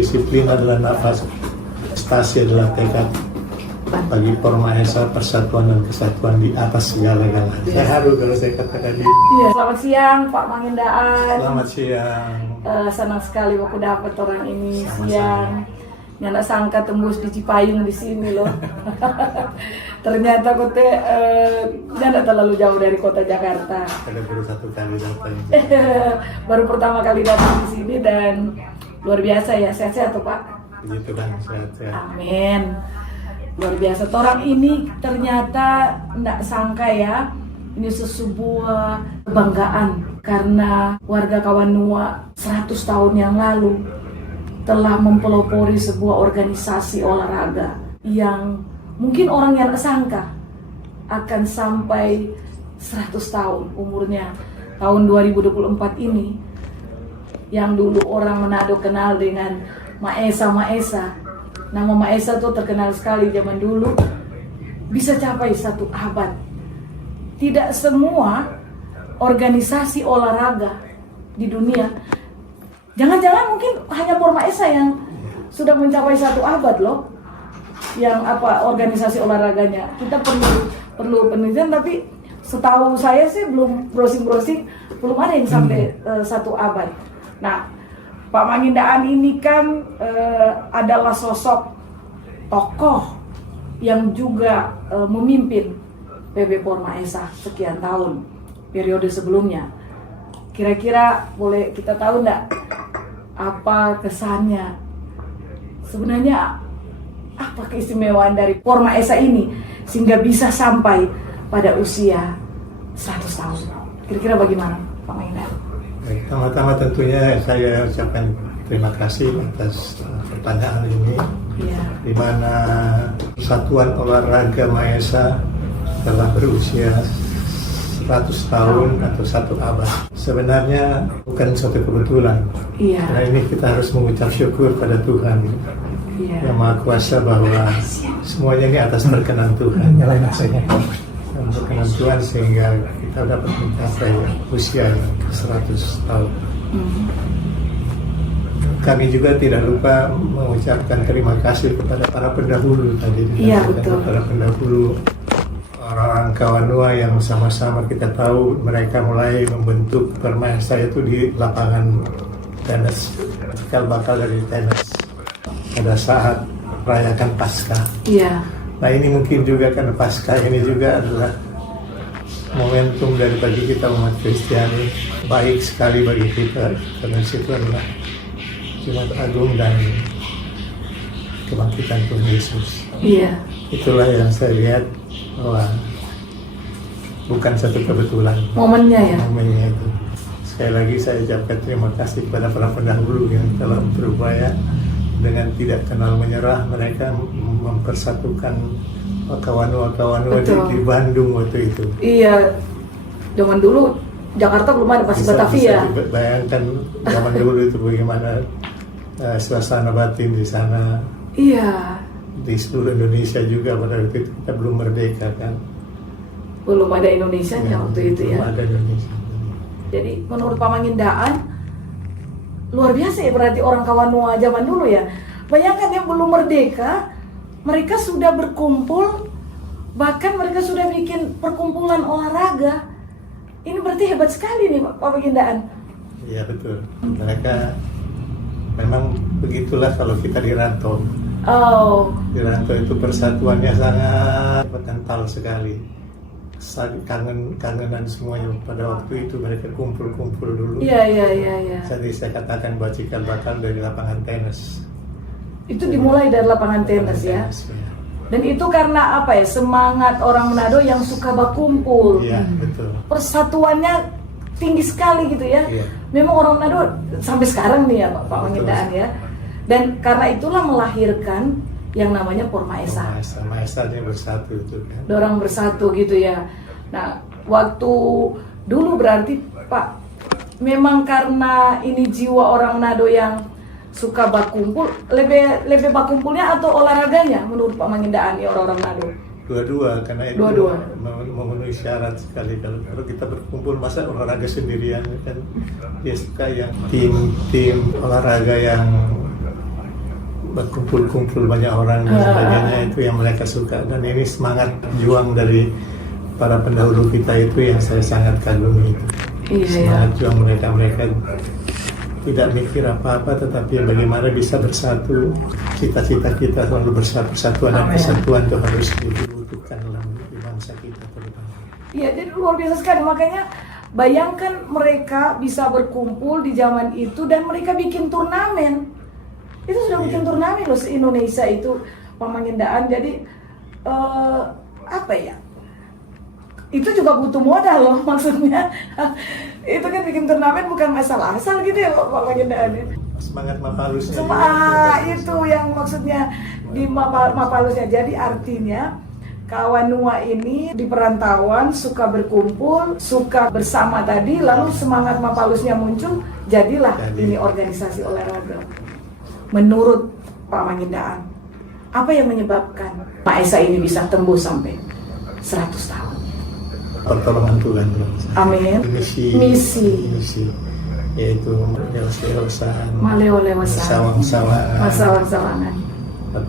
Disiplin adalah nafas, prestasi adalah tekad. Bagi Porma Esa, persatuan dan kesatuan di atas segala-galanya. Saya haru kalau saya katakan ini. Iya, selamat siang Pak Mangindaan. Selamat siang. Senang sekali aku dapat orang ini. Sama-sama. Siang. Nggak sangka tembus di Cipayung di sini loh. Ternyata kota nggak terlalu jauh dari kota Jakarta. Ada baru satu kali datang. Baru pertama kali datang di sini dan luar biasa ya. Sehat-sehat tuh Pak. Begitu kan, sehat-sehat. Amin. Luar biasa. Orang ini ternyata nggak sangka ya. Ini sebuah kebanggaan karena warga Kawanua 100 tahun yang lalu telah mempelopori sebuah organisasi olahraga yang mungkin orang yang nggak sangka akan sampai 100 tahun umurnya. Tahun 2024 ini yang dulu orang Manado kenal dengan Maesa. Nama Maesa itu terkenal sekali zaman dulu, bisa capai 1 abad. Tidak semua organisasi olahraga di dunia, jangan-jangan mungkin hanya Porma Esa yang sudah mencapai 1 abad loh, yang organisasi olahraganya. Kita perlu penelitian, tapi setahu saya sih belum browsing, belum ada yang sampai 1 abad. Nah, Pak Mangindaan ini kan adalah sosok tokoh yang juga memimpin PB Porma Esa sekian tahun periode sebelumnya. Kira-kira boleh kita tahu enggak apa kesannya? Sebenarnya apa keistimewaan dari Porma Esa ini sehingga bisa sampai pada usia 100 tahun? Kira-kira bagaimana Pak Mangindaan? Pertama-tama tentunya saya ucapkan terima kasih atas pertanyaan ini, di mana Satuan Olahraga Maesa telah berusia 100 tahun atau 1 abad. Sebenarnya bukan suatu kebetulan. Karena ini kita harus mengucap syukur pada Tuhan yang Maha Kuasa bahwa semuanya ini atas berkenan Tuhan. Berkenan Tuhan sehingga kita dapat mencapai usia 100 tahun. Kami juga tidak lupa mengucapkan terima kasih kepada para pendahulu tadi. Iya, betul. Para pendahulu orang-orang Kawanua yang sama-sama kita tahu mereka mulai membentuk Porma Esa itu di lapangan tenis, cikal bakal dari tenis pada saat merayakan Paskah. Iya. Nah ini mungkin juga karena Paskah ini juga adalah momentum dari bagi kita umat Kristiani, baik sekali bagi kita karena situ adalah Jumat Agung dan kebangkitan Tuhan Yesus. Iya. Itulah yang saya lihat bahwa bukan satu kebetulan. Momennya itu. Sekali lagi saya ucapkan terima kasih kepada para pendahulu yang telah berupaya dengan tidak kenal menyerah, mereka mempersatukan Kawanua di Bandung waktu itu. Iya, zaman dulu Jakarta belum ada, masih Batavia. Bisa bayangkan zaman dulu itu bagaimana suasana batin di sana. Iya. Di seluruh Indonesia juga pada waktu itu kita belum merdeka kan. Belum ada Indonesianya waktu itu ya. Belum ada Indonesia. Jadi menurut Pak Mangindaan luar biasa ya berarti orang Kawanua zaman dulu ya. Bayangkan yang belum merdeka, mereka sudah berkumpul, bahkan mereka sudah bikin perkumpulan olahraga. Ini berarti hebat sekali nih Pak Mangindaan. Iya betul. Mereka memang begitulah kalau kita di rantau. Di rantau itu persatuannya sangat kental sekali. Kangenan semuanya pada waktu itu mereka kumpul-kumpul dulu. Iya. Jadi saya katakan bahwa cikal bakal dari lapangan tenis. Itu dimulai dari lapangan tenis ya. Dan itu karena apa ya? Semangat orang Manado yang suka berkumpul. Iya, betul. Persatuannya tinggi sekali gitu ya. Iya. Memang orang Manado sampai sekarang nih ya Pak Mangindaan ya. Dan karena itulah melahirkan yang namanya Porma Esa. Maesa dia bersatu itu kan. Dorang bersatu gitu ya. Nah, waktu dulu berarti Pak, memang karena ini jiwa orang Manado yang suka berkumpul, lebih berkumpulnya atau olahraganya menurut Pak Mangindaan ya orang-orang Manado? Dua-dua, karena itu Dua-dua. memenuhi syarat sekali. Kalau kita berkumpul masa olahraga sendirian kan dia suka yang tim olahraga yang berkumpul-kumpul banyak orang dan sebagainya, itu yang mereka suka. Dan ini semangat juang dari para pendahulu kita itu yang saya sangat kagumi. Semangat juang mereka tidak mikir apa-apa, tetapi bagaimana bisa bersatu. Cita-cita kita selalu persatuan dan kesatuan itu harus dibutuhkan dalam bangsa kita ke depan. Iya, jadi luar biasa sekali. Makanya bayangkan mereka bisa berkumpul di zaman itu dan mereka bikin turnamen. Itu sudah bikin turnamen loh se-Indonesia itu Pamangindaan. Jadi apa ya? Itu juga butuh modal loh maksudnya. Itu kan bikin turnamen bukan masalah asal gitu ya Pamangindaan. Semangat Mapalusnya itu yang maksudnya di Mapalusnya. Jadi artinya Kawanua ini di perantauan suka berkumpul, suka bersama tadi, lalu semangat Mapalusnya muncul, jadilah ini organisasi olahraga. Menurut Pak Mangindaan, apa yang menyebabkan Pak Esa ini bisa tembus sampai 100 tahun? Pertolongan Tuhan. Amin. Misi. Yaitu lewas-lewasan, sawang-sawangan,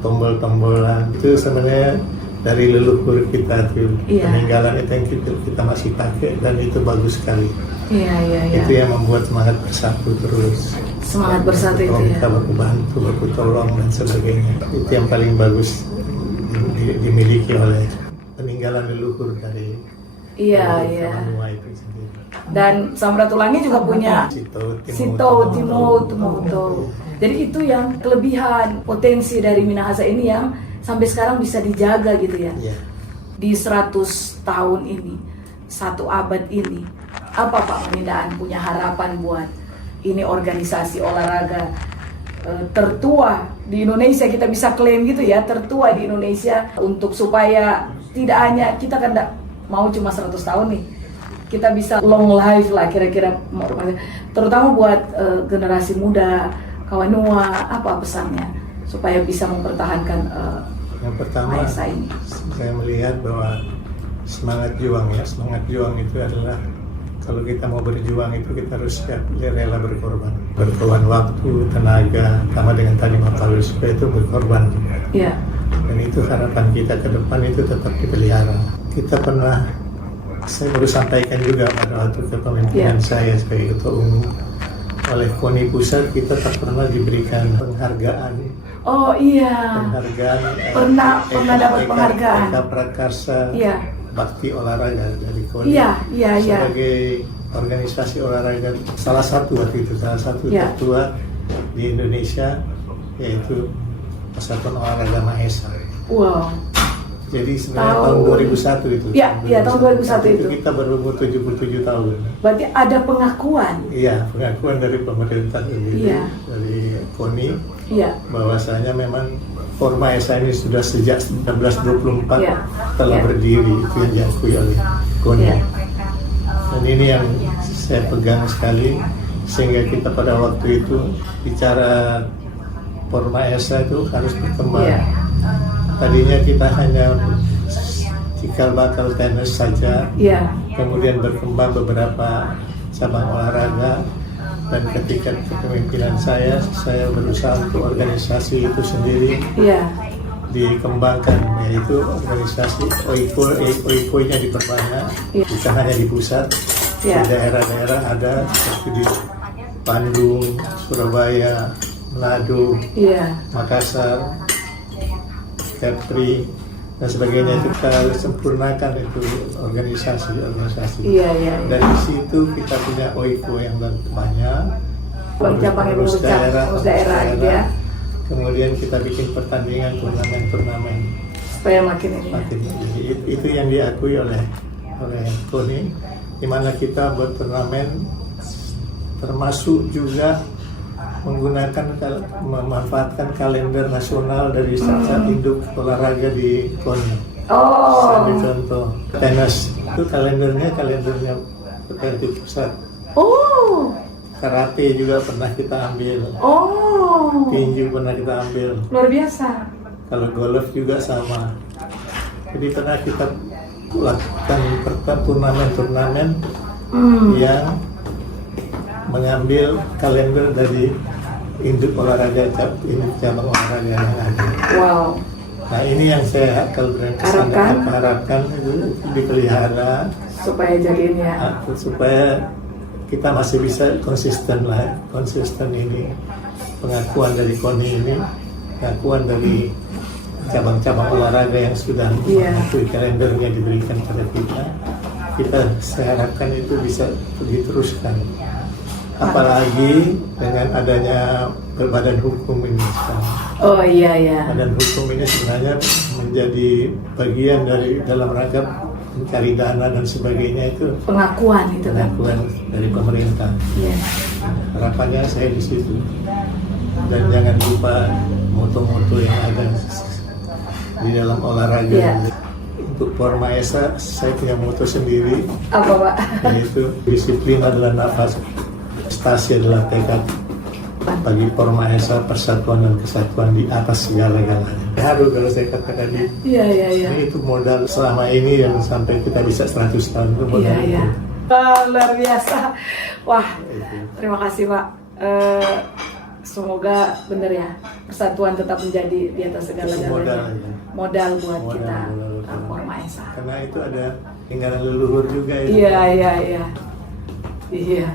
tombol-tombolan. Itu sebenarnya dari leluhur kita tuh, peninggalan itu yang kita masih pakai dan itu bagus sekali. Itu yang membuat semangat bersatu terus. Semangat bersatu itu kita baku bantu, baku tolong dan sebagainya. Itu yang paling bagus dimiliki oleh peninggalan leluhur dari Kawanua itu sendiri. Dan Samratulangi juga punya Sito, Timoto. Jadi itu yang kelebihan potensi dari Minahasa ini yang sampai sekarang bisa dijaga gitu ya. Di 100 tahun ini, 1 abad ini, apa Pak Mangindaan punya harapan buat ini organisasi olahraga tertua di Indonesia, kita bisa klaim gitu ya, tertua di Indonesia, untuk supaya tidak hanya kita kan mau cuma 100 tahun nih, kita bisa long life lah kira-kira, terutama buat generasi muda Kawanua, apa pesannya supaya bisa mempertahankan yang pertama ini? Saya melihat bahwa semangat juang itu adalah kalau kita mau berjuang itu kita harus siap rela berkorban waktu, tenaga, sama dengan tadi Mapalus itu berkorban. Dan itu harapan kita ke depan itu tetap dipelihara. Saya baru sampaikan juga pada waktu kepemimpinan saya sebagai ketua umum, oleh KONI Pusat kita tak pernah diberikan penghargaan. Pernah dapat penghargaan. Eka Prakarsa Bakti Olahraga dari KONI sebagai organisasi olahraga salah satu tertua di Indonesia, yaitu Persatuan Olahraga Mahesa. Jadi sebenarnya tahun 2001 itu. Tahun 2001 itu. Kita berumur 77 tahun. Berarti ada pengakuan. Pengakuan dari pemerintah sendiri, dari KONI, bahwasanya memang Forma Esa ini sudah sejak 1924 telah berdiri, itu yang diakui oleh KONI. Dan ini yang saya pegang sekali, sehingga kita pada waktu itu bicara Forma Esa itu harus berkembang. Tadinya kita hanya cikal bakal tenis saja, kemudian berkembang beberapa cabang olahraga, dan ketika kepemimpinan saya berusaha untuk organisasi itu sendiri dikembangkan, yaitu organisasi OIPO-nya diperbanyak, bukan hanya di pusat, di daerah-daerah ada seperti di Bandung, Surabaya, Manado, Makassar, Kepri dan sebagainya. Kita sempurnakan itu organisasi. Dari situ kita punya OIPO yang banyak, urus daerah gitu ya. Kemudian kita bikin pertandingan turnamen supaya makin ini. Itu yang diakui oleh KONI, di mana kita buat turnamen, termasuk juga memanfaatkan kalender nasional dari saat induk olahraga di KONI. Sebagai contoh, tenis itu kalendernya PPLT pusat. Karate juga pernah kita ambil. Tinju pernah kita ambil. Luar biasa. Kalau golf juga sama. Jadi pernah kita lakukan turnamen yang mengambil kalender dari induk olahraga, induk cabang olahraga yang ada. Wow. Nah ini yang saya kalau harapkan itu dipelihara Supaya jadi ini ya. supaya kita masih bisa konsisten ini pengakuan dari KONI ini, pengakuan dari cabang-cabang olahraga yang sudah mengakui kalendernya diberikan pada kita saya harapkan itu bisa diteruskan, apalagi dengan adanya berbadan hukum ini sekarang. Oh iya. Badan hukum ini sebenarnya menjadi bagian dari dalam rangka mencari dana dan sebagainya, itu pengakuan itu kan. pengakuan dari pemerintah. Iya. Harapannya saya di situ. Dan jangan lupa moto-moto yang ada di dalam olahraga. Iya. Untuk Porma Esa saya punya moto sendiri, Apa Pak? yaitu disiplin adalah nafas, prestasi adalah tekad. Bagi Porma Esa persatuan dan kesatuan di atas segala-galanya. Haru kalau saya katakan Iya. ini itu modal selama ini yang sampai kita bisa 100 tahun itu modal. Iya. Luar biasa. Wah, terima kasih Pak. Semoga benar ya, persatuan tetap menjadi di atas segala-galanya. Modal buat kita Porma Esa. Karena itu ada tinggalan leluhur juga itu. Iya.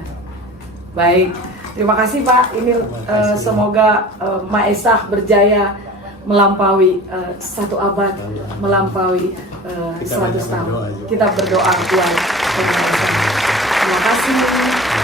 Baik. Terima kasih Pak. Ini semoga Maesah berjaya melampaui 1 abad, melampaui 100 tahun. Kita berdoa buat Maesah. Terima kasih.